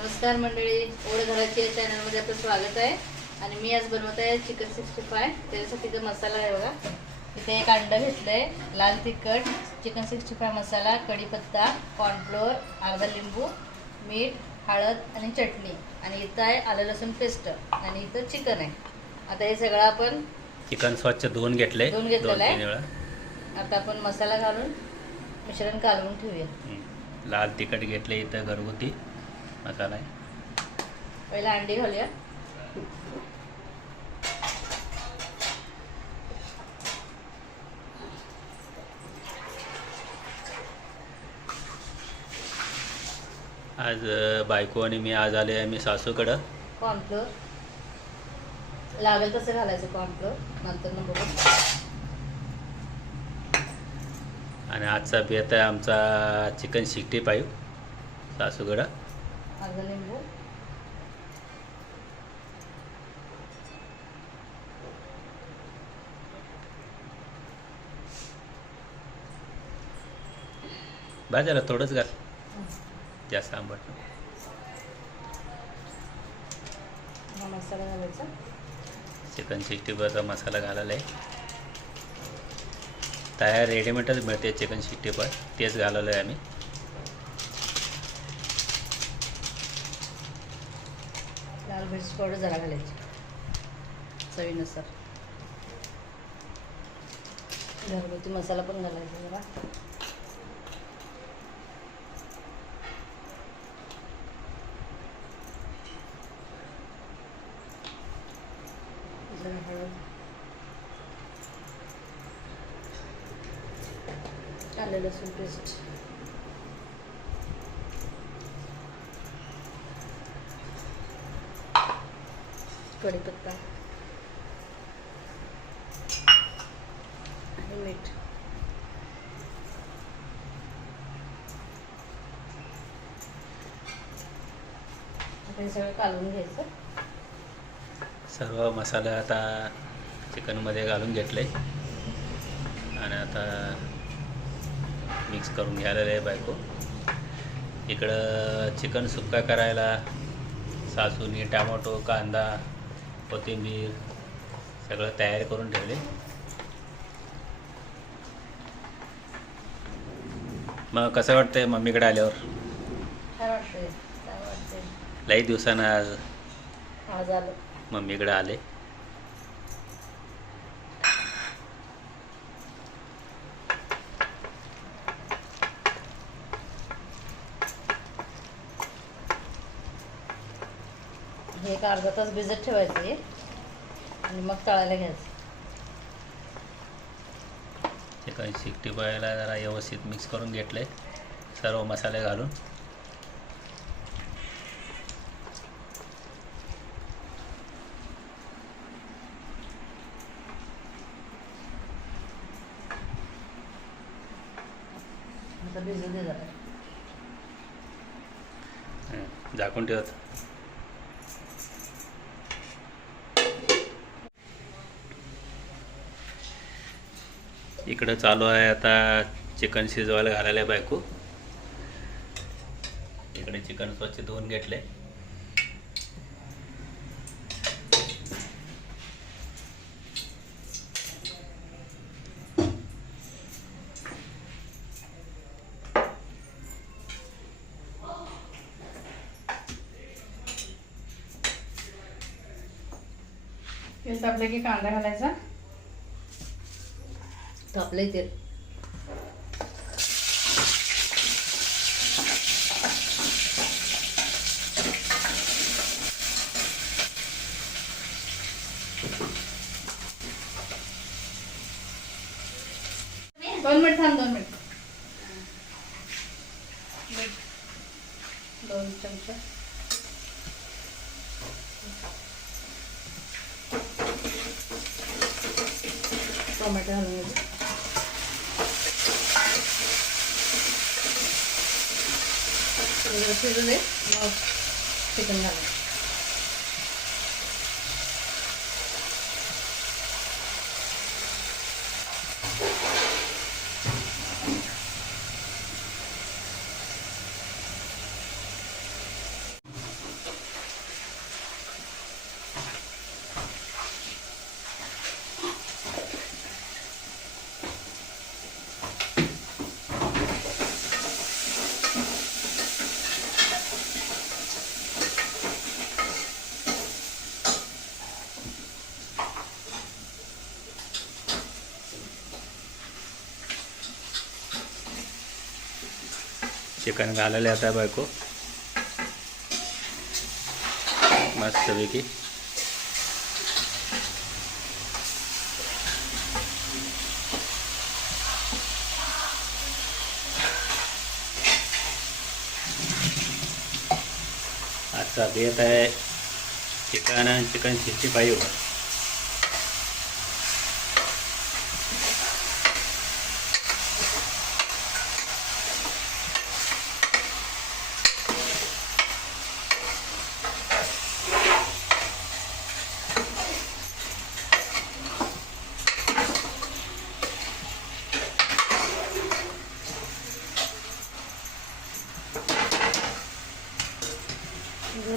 नमस्कार मंडळी ओढ घराची या चॅनलमध्ये आपलं स्वागत आहे. आणि मी आज बनवत आहे चिकन सिक्स्टी फाय. त्याच्यासाठीचा मसाला आहे बघा. इथे एक अंडं घेतलं आहे लाल तिखट चिकन सिक्स्टी फाय मसाला कढीपत्ता कॉर्नफ्लोअर अर्धा लिंबू मीठ हळद आणि चटणी. आणि इथं आहे आलं लसूण पेस्ट आणि इथं चिकन आहे. आता हे सगळं आपण चिकन स्वच्छ धुवून घेतले धुवून घेतलेलं आहे. आता आपण मसाला घालून मिश्रण कालवून ठेवूया. लाल तिखट घेतले इथं घरगुती. मसाला आहे. पहिला अंडी घालूया. आज बायको आणि मी आज आले आम्ही सासूकडं. कॉर्नफ्लोअर लागेल तसं घालायचं कॉर्नफ्लोअर नंतर बघू. आणि आजचा बेत आहे आमचा चिकन सिक्स्टी फाईव्ह. सासूकडं. अर्धा लिंबू भाज्याला थोडंच घाल. जास्त आंबट नको. हा मसाला घालायचा. चिकन सिक्स्टी फायचा मसाला घालायला आहे. तयार रेडीमेडच मिळते चिकन सिक्स्टी फाय तेच घालवलं आहे आम्ही. मिरची पावडर जरा घालायची. चवीनुसार. घरगुती मसाला पण घालायचा जरा. जरा हळद. आलं लसूण पेस्ट कढीपत्ता. आणि मीठ. हे सगळं कालवून घ्यायचं. सर्व मसाला आता चिकनमध्ये घालून घेतले. आणि आता मिक्स करून घ्यायला आहे बायको. इकडं चिकन सुक्का करायला सासूनी टॅमॅटो कांदा कोथिंबीर सगळं तयार करून ठेवले. मग कसं वाटतंय मम्मीकडे आल्यावर? लई दिवसानं आज आज आलं. मम्मीकडे आले. एक अर्धा तास भिजत ठेवायचं. आणि मग तळायला घ्यायचं. चिकन सिक्स्टी फायला जरा व्यवस्थित मिक्स करून घेतले सर्व मसाले घालून. भिजू दे हं, झाकून ठेवत. इकडं चालू आहे आता चिकन शिजवायला घालायला बायको. इकडे चिकन स्वच्छ धुवून घेतले. तेल की कांदा घालायचा. तापलंय तेल दोन मिनिट थांब दोन मिनिट मीठ दोन चमचा टोमॅटो घालून घ्यायचे थोडं शिजू चिकन घालायला आता बायको. मस्तपैकी. आजचा बेत आहे चिकन आणि चिकन सिक्स्टी फाईव्ह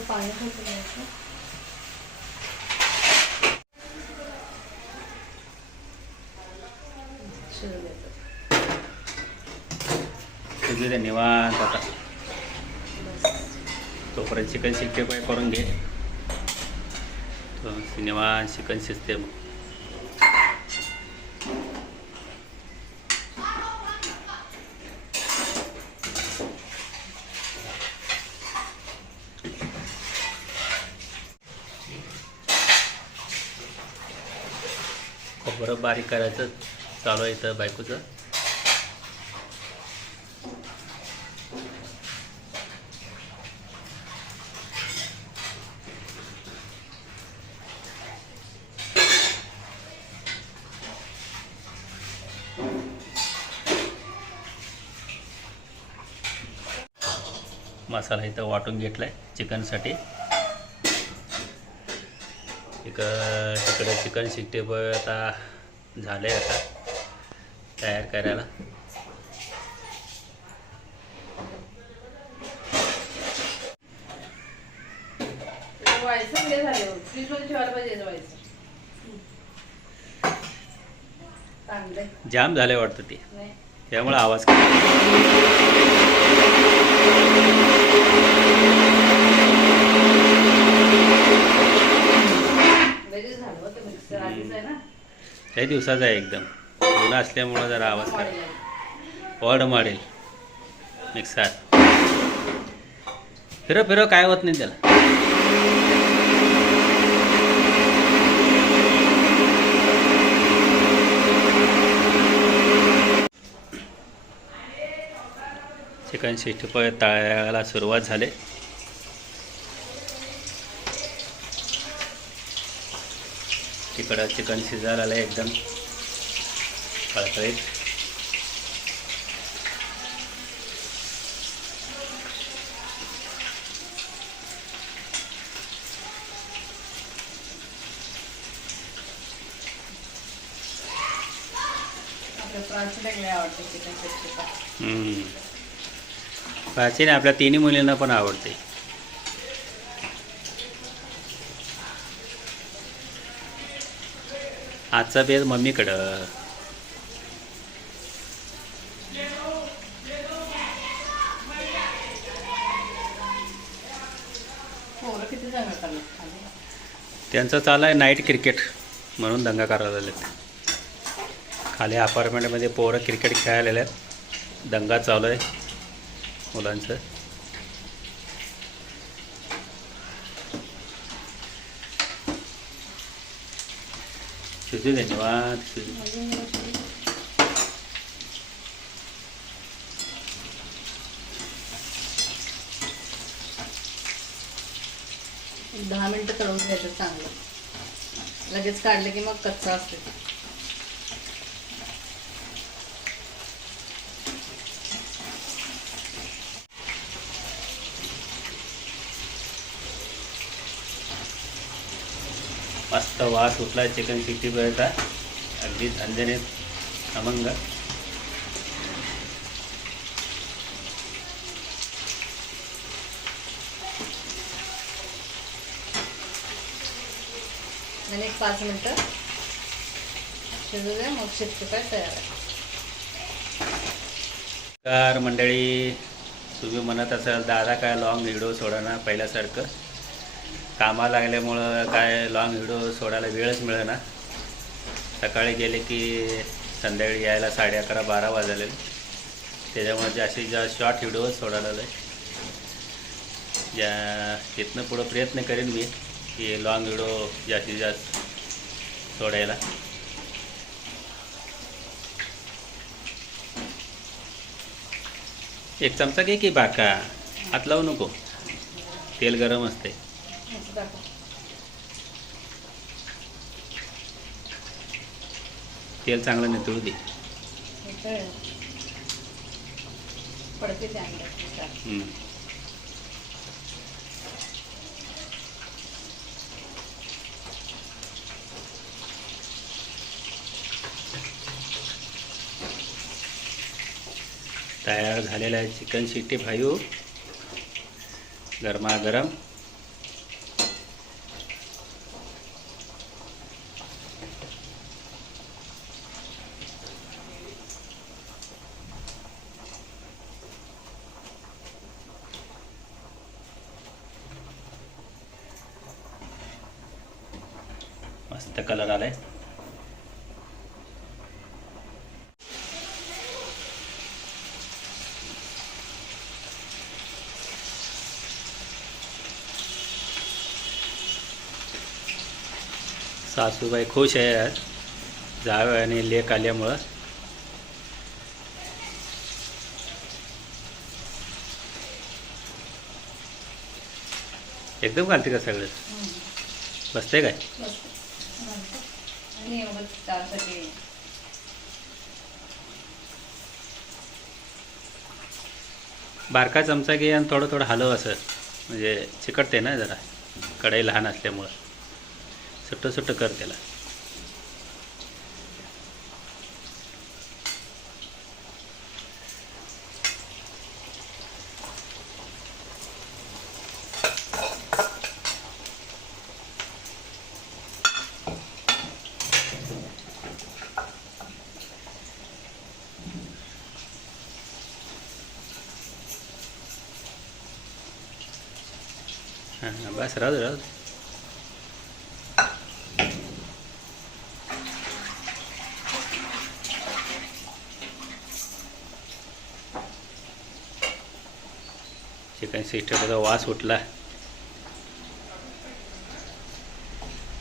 पाणी घालून तुझे ते निवांत आता तोपर्यंत चिकन सिक्स्टी करून घे. निवांत चिकन शिजते मग खोबरं बारीक करायचं चालू आहे इथं बायकोचं. मसाला इथं वाटून घेतला आहे चिकनसाठी. एक तिकडे चिकन सिक्स्टी फाय आता झालं आहे आता तयार करायला. जाम झालं वाटतं ते. त्यामुळे आवाज काही दिवसाचा आहे एकदम. जुना असल्यामुळं जरा आवाज. वड मारेल मिक्सर. फिरो फिरो काय होत नाही त्याला. चिकन सिक्स्टी फाय तळायला सुरुवात झाली. तिकडं चिकन शिजायला आलं एकदम. फळफळीत आवडते चिकन सिक्स्टी फाय प्राचीन आपल्या तिन्ही मुलींना पण आवडते. आजचा बेस मम्मीकडं. त्यांचं चालू आहे नाईट क्रिकेट म्हणून दंगा करायला लागलेत. खाली अपार्टमेंटमध्ये पोरं क्रिकेट खेळायला आहेत. दंगा चालू आहे. मुलांचं. धन्यवाद दहा मिनिटं तळून घ्यायचं चांगलं. लगेच काढलं की मग कच्चा असते मस्त वास उठला चिकन सिक्स्टी फायचा अगदी झणझणीत खमंग आणि एक पाच मिनिटं. शिजू द्या मग काय तयार आहे. मंडळी. तुम्ही म्हणत असाल दादा काय लॉंग व्हिडिओ सोडा ना पहिल्यासारखं. कामा लागल्यामुळं काय लॉंग व्हिडिओ सोडायला वेळच मिळेना. सकाळी गेले की संध्याकाळी यायला साडे अकरा बारा वाजले. त्याच्यामुळे जास्तीत जास्त शॉर्ट व्हिडिओच सोडायला ज्या तिथनं पुढं प्रयत्न करेन मी की लॉंग व्हिडिओ जास्तीत जास्त सोडायला. एक चमचा घे की बाका. हात लावू नको. तेल गरम असते असं दाखव. तेल चांगलं नितळू दे. तयार झालेला आहे चिकन सिक्स्टी फाईव्ह गरमागरम. मस्त कलर आलाय. सासूबाई खुश आहे आज जाव आणि लेक आल्यामुळं. एकदम घालते का सगळं? हम्म. बसते काय? आणि एवढं चालसाठी बारका चमचा घे आणि थोडं थोडं हलव असं. म्हणजे चिकटते ना जरा. कढई लहान असल्यामुळं. सुट्टं सुट्टं कर त्याला. हां हां बस चिकन सिक्स्टीचा वास उठला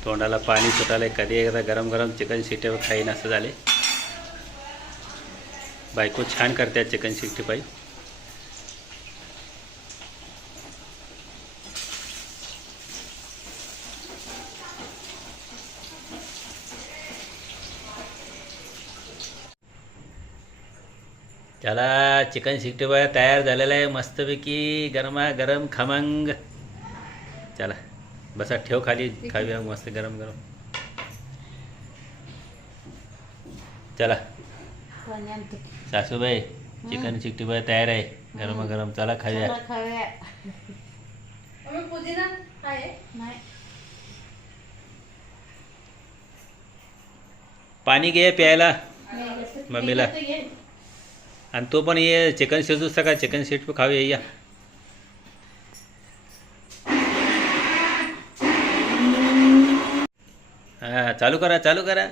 तोंडाला पाणी सुटायला कधी एकदा गरम गरम चिकन सिक्स्टी खाईन असं झाले बायको छान करते चिकन सिक्स्टी फाईव्ह त्याला चिकन सिक्स्टी फाय तयार झालेलं आहे मस्तपैकी गरमा गरम खमंग. चला बसा ठेव खाली खाऊया मस्त गरम गरम. चला. सासूबाई चिकन सिक्स्टी फाय तयार आहे. गरम गरम चला खाऊया. चला खाऊया. पुदिना आहे. नाही. पाणी घे प्यायला. मम्मीला. आणि तो पण ये चिकन शिजूच का चिकन सीट खाऊया या हां चालू करा चालू करा.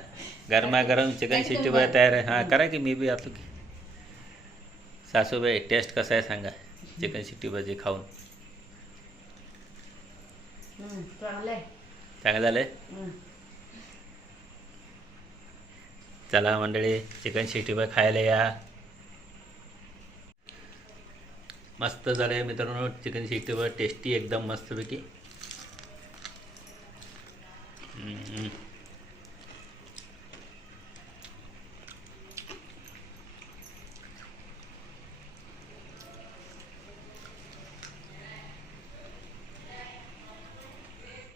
गरमा गरम चिकन सिक्स्टी फाय तयार आहे. हां करा की मी बी आतो की. सासूबाई टेस्ट कसा आहे सांगा चिकन सिक्स्टी भाजी खाऊन. चांगलं झालं. चला मंडळी चिकन सिक्स्टी फाय खायला या. मस्त झालं आहे मित्रांनो. चिकन सिक्स्टी फाय टेस्टी एकदम मस्तपैकी.